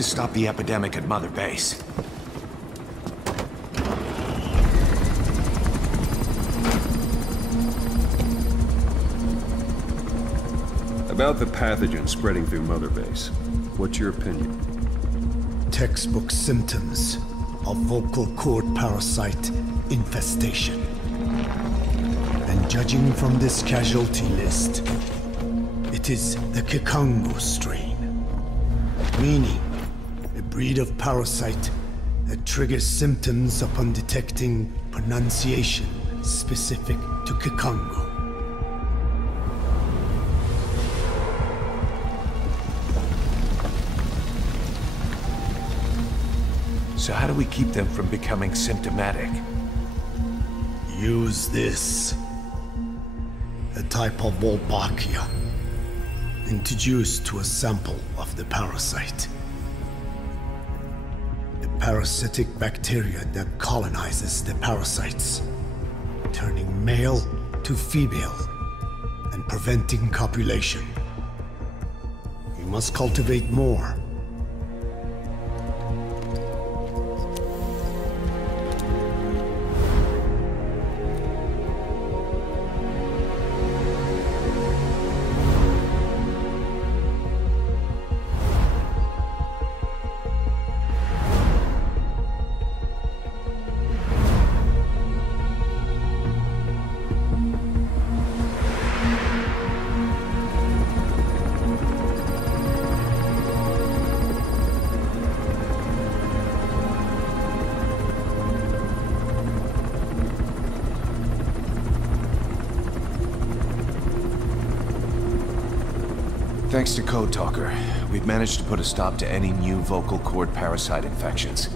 to stop the epidemic at Mother Base. About the pathogen spreading through Mother Base, what's your opinion? Textbook symptoms of vocal cord parasite infestation. And judging from this casualty list, it is the Kikongo strain, meaning a breed of parasite that triggers symptoms upon detecting pronunciation specific to Kikongo. So how do we keep them from becoming symptomatic? Use this. A type of Wolbachia, introduced to a sample of the parasite. A parasitic bacteria that colonizes the parasites, turning male to female and preventing copulation. We must cultivate more. Thanks to Code Talker, we've managed to put a stop to any new vocal cord parasite infections.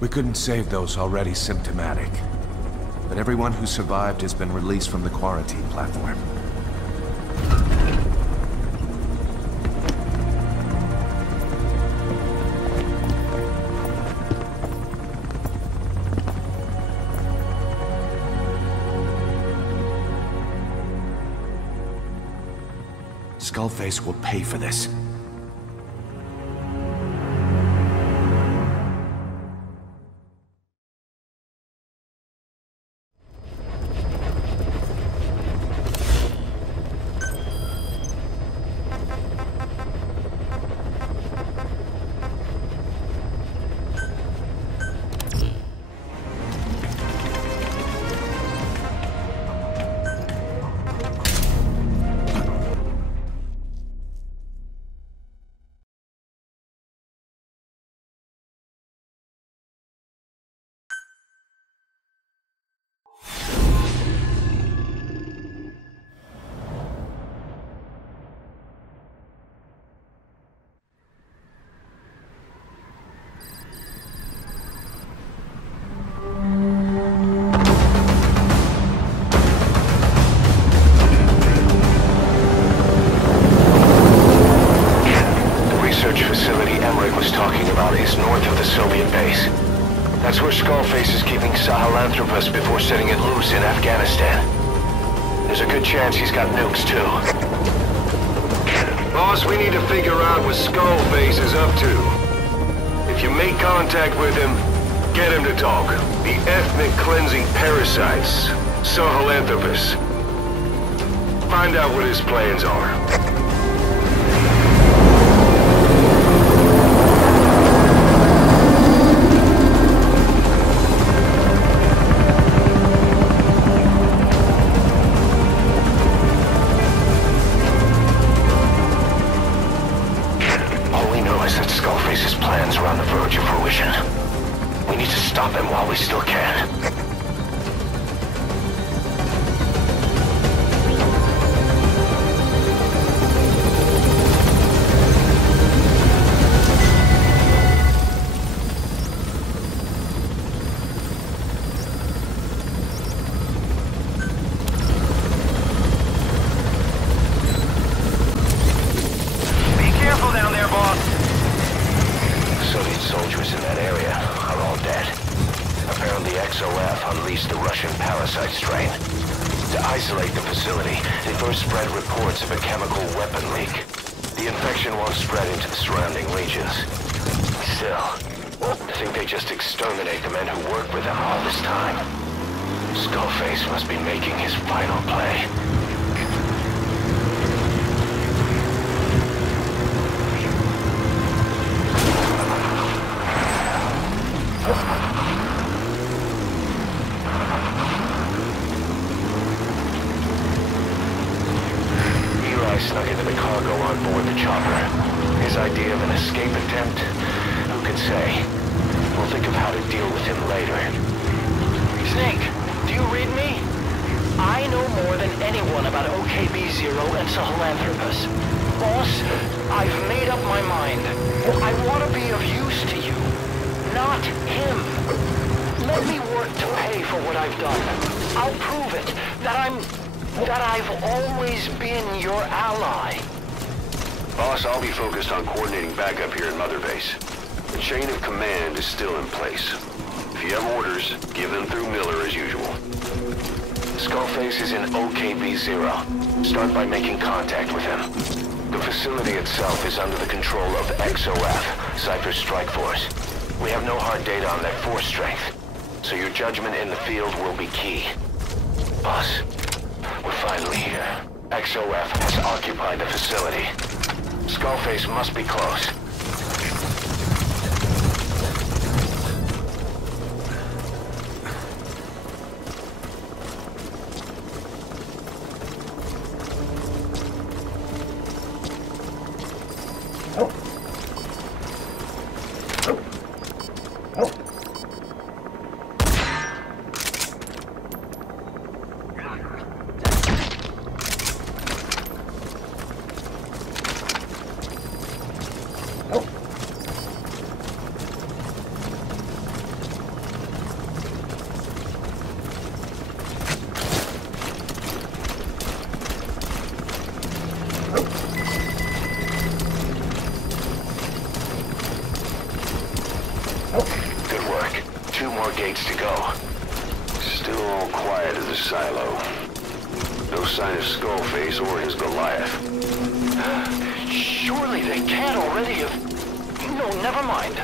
We couldn't save those already symptomatic, but everyone who survived has been released from the quarantine platform. Skullface will pay for this. That's where Skullface is keeping Sahelanthropus before setting it loose in Afghanistan. There's a good chance he's got nukes, too. Boss, we need to figure out what Skullface is up to. If you make contact with him, get him to talk. The ethnic cleansing parasites, Sahelanthropus. Find out what his plans are. Skullface's plans are on the verge of fruition. We need to stop him while we still can. Be careful down there, boss. Soviet soldiers in that area are all dead. Apparently XOF unleashed the Russian parasite strain. To isolate the facility, they first spread reports of a chemical weapon leak. The infection won't spread into the surrounding regions. Still, I think they just exterminate the men who worked with them all this time. Skullface must be making his final play. Snuck into the cargo on board the chopper. His idea of an escape attempt? Who could say? We'll think of how to deal with him later. Snake, do you read me? I know more than anyone about OKB-0 and Sahelanthropus. Boss, I've made up my mind. I want to be of use to you, not him. Let me work to pay for what I've done. I'll prove it, that I've always been your ally. Boss, I'll be focused on coordinating backup here in Mother Base. The chain of command is still in place. If you have orders, give them through Miller as usual. Skullface is in OKB-0. Start by making contact with him. The facility itself is under the control of XOF, Cypher's strike force. We have no hard data on their force strength, so your judgment in the field will be key. Boss, we're finally here. XOF has occupied the facility. Skullface must be close. Gates to go. Still all quiet as a silo. No sign of Skullface or his Goliath. Surely they can't already have... No, never mind.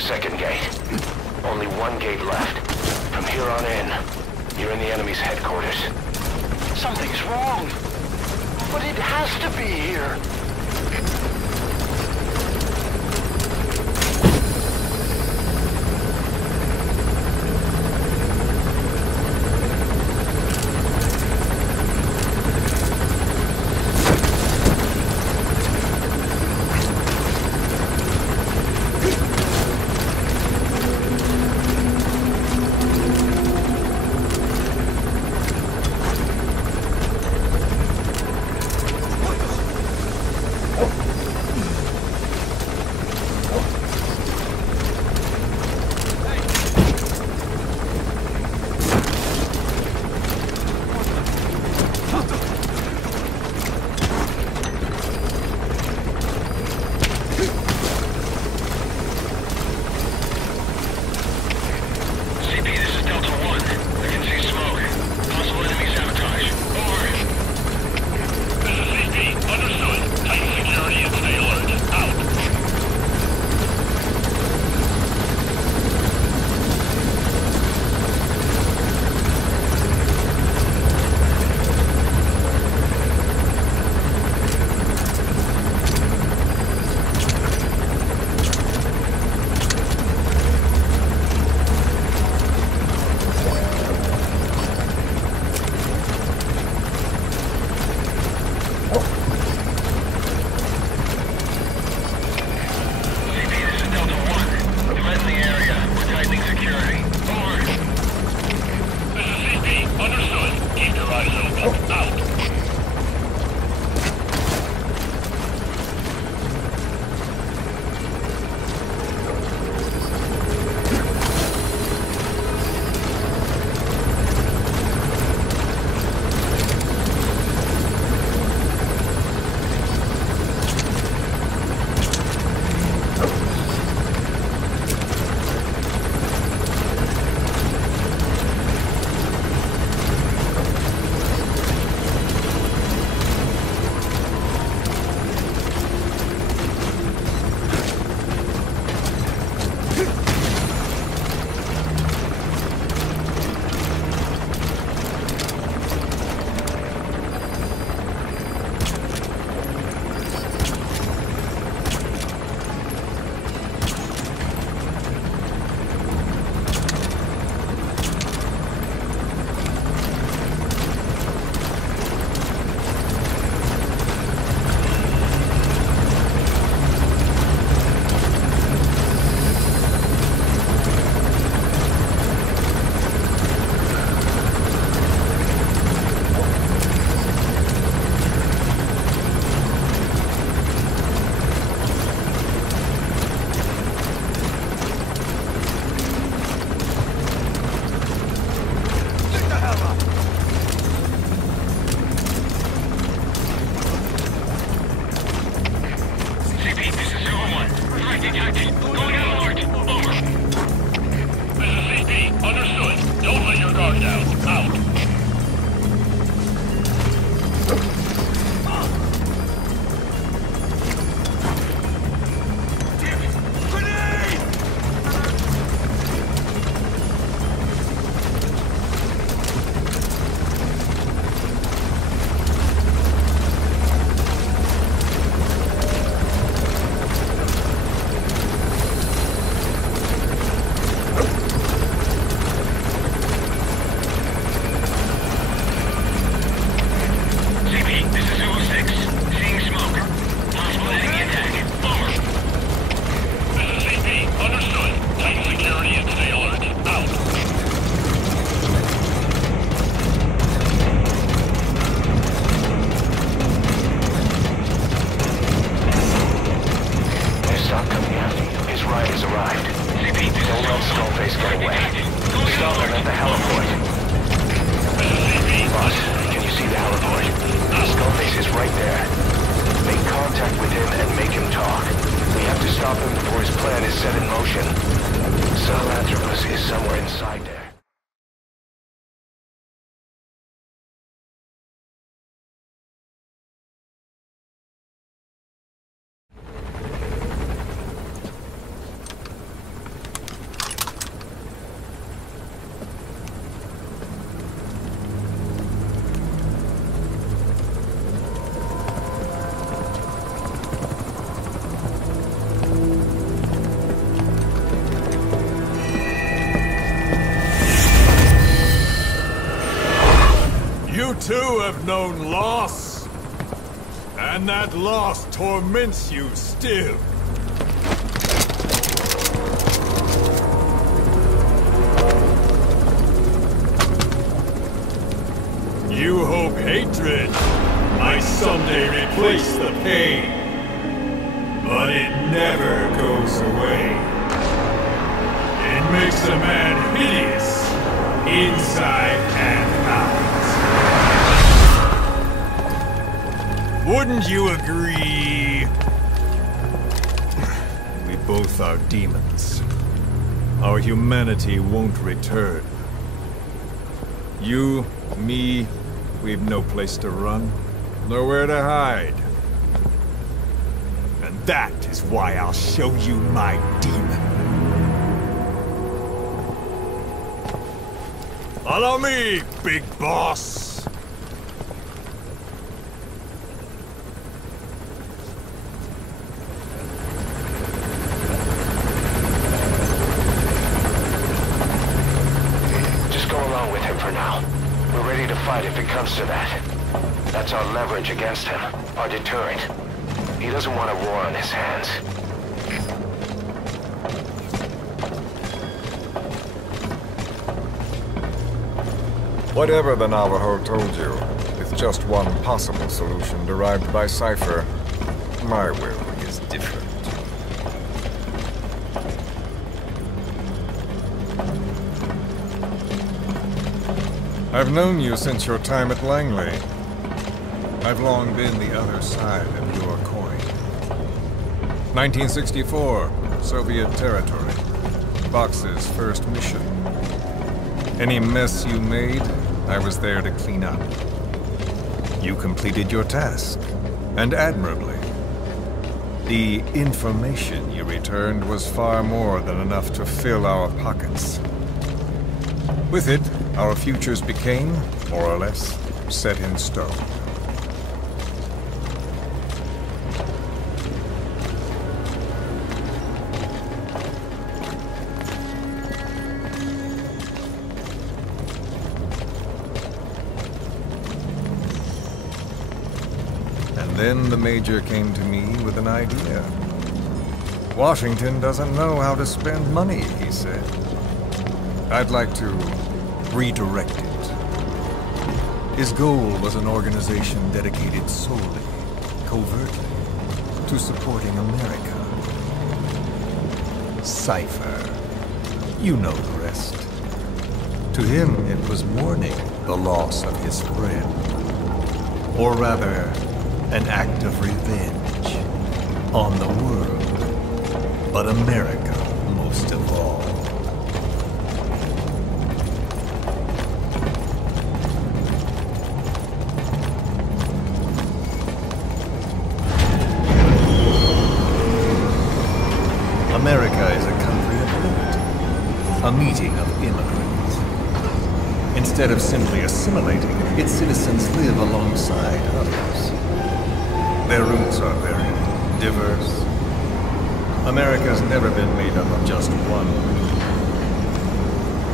Second gate. Only one gate left. From here on in, you're in the enemy's headquarters. Something's wrong. But it has to be here. past the heliport. Boss, can you see the heliport? Skullface is right there. Make contact with him and make him talk. We have to stop him before his plan is set in motion. Sahelanthropus is somewhere inside there. You too have known loss, and that loss torments you still. You hope hatred might someday replace the pain, but it never goes away. It makes a man hideous, inside and out. Wouldn't you agree? We both are demons. Our humanity won't return. You, me, we've no place to run, nowhere to hide. And that is why I'll show you my demon. Follow me, big boss! If it comes to that. That's our leverage against him, our deterrent. He doesn't want a war on his hands. Whatever the Navajo told you, it's just one possible solution derived by Cypher. My will is different. I've known you since your time at Langley. I've long been the other side of your coin. 1964, Soviet territory. Box's first mission. Any mess you made, I was there to clean up. You completed your task, and admirably. The information you returned was far more than enough to fill our pockets. With it, our futures became, more or less, set in stone. And then the Major came to me with an idea. Washington doesn't know how to spend money, he said. I'd like to redirect it. His goal was an organization dedicated solely, covertly, to supporting America. Cypher. You know the rest. To him, it was mourning the loss of his friend. Or rather, an act of revenge on the world, but America most of all. America is a country of liberty, a meeting of immigrants. Instead of simply assimilating, its citizens live alongside others. Their roots are very diverse. America's never been made up of just one group.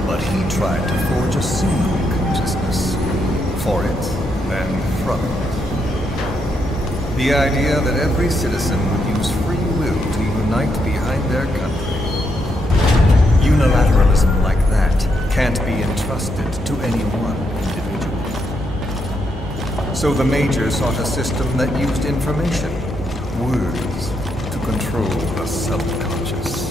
But he tried to forge a single consciousness, for it and from it. The idea that every citizen would use free will to unite behind their country. Unilateralism like that can't be entrusted to any one individual. So the Major sought a system that used information, words, to control the subconscious.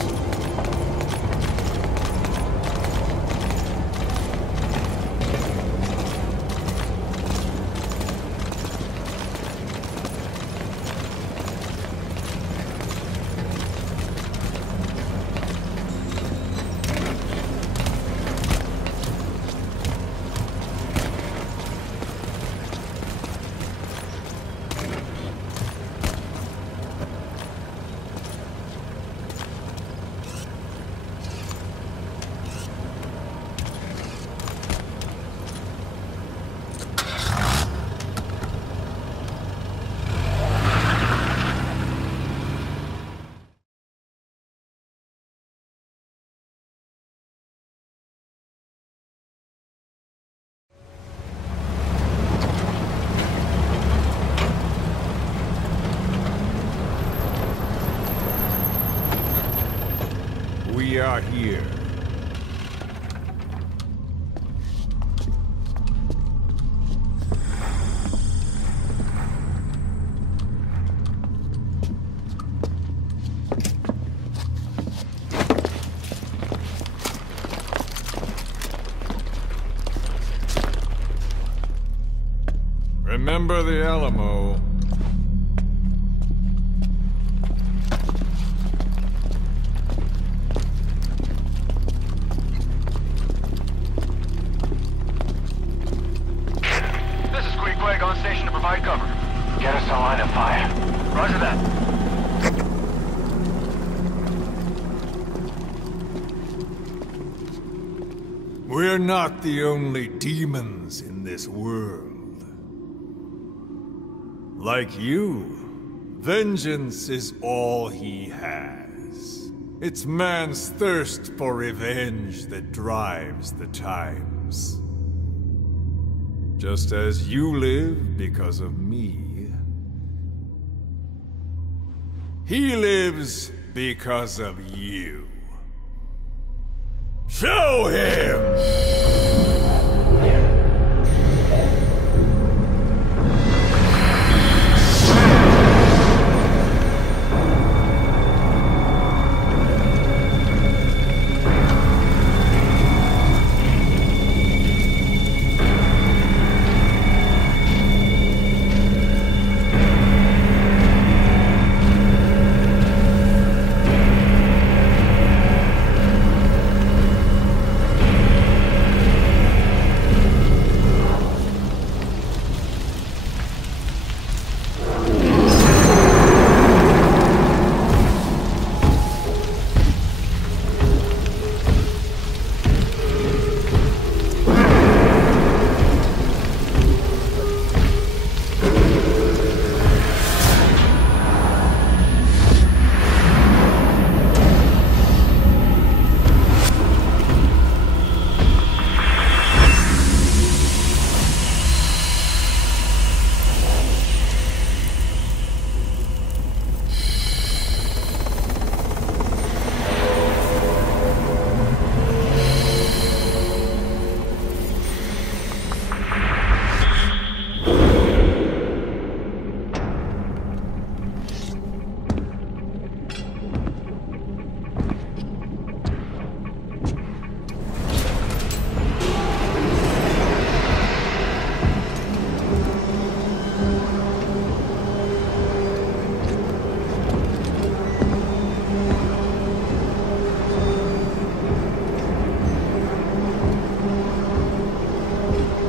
we are here. Remember the Alamo. This is Queequeg on station to provide cover. Get us a line of fire. Roger that. We're not the only demons in this world. Like you, vengeance is all he has. It's man's thirst for revenge that drives the times. Just as you live because of me, he lives because of you. Show him!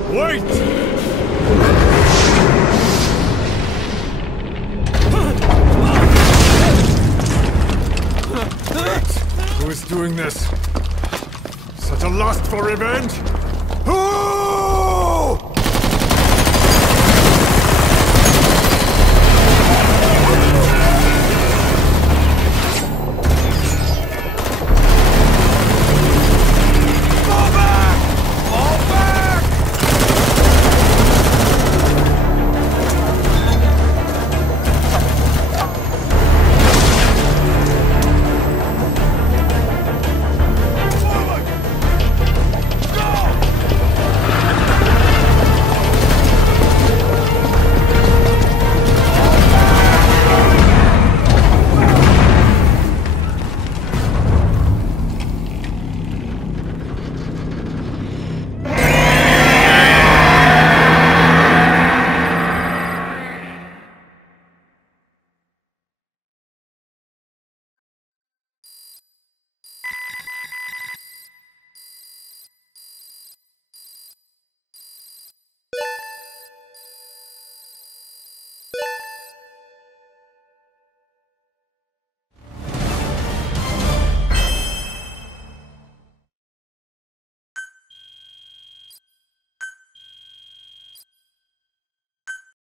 Wait! Who is doing this? Such a lust for revenge? Who?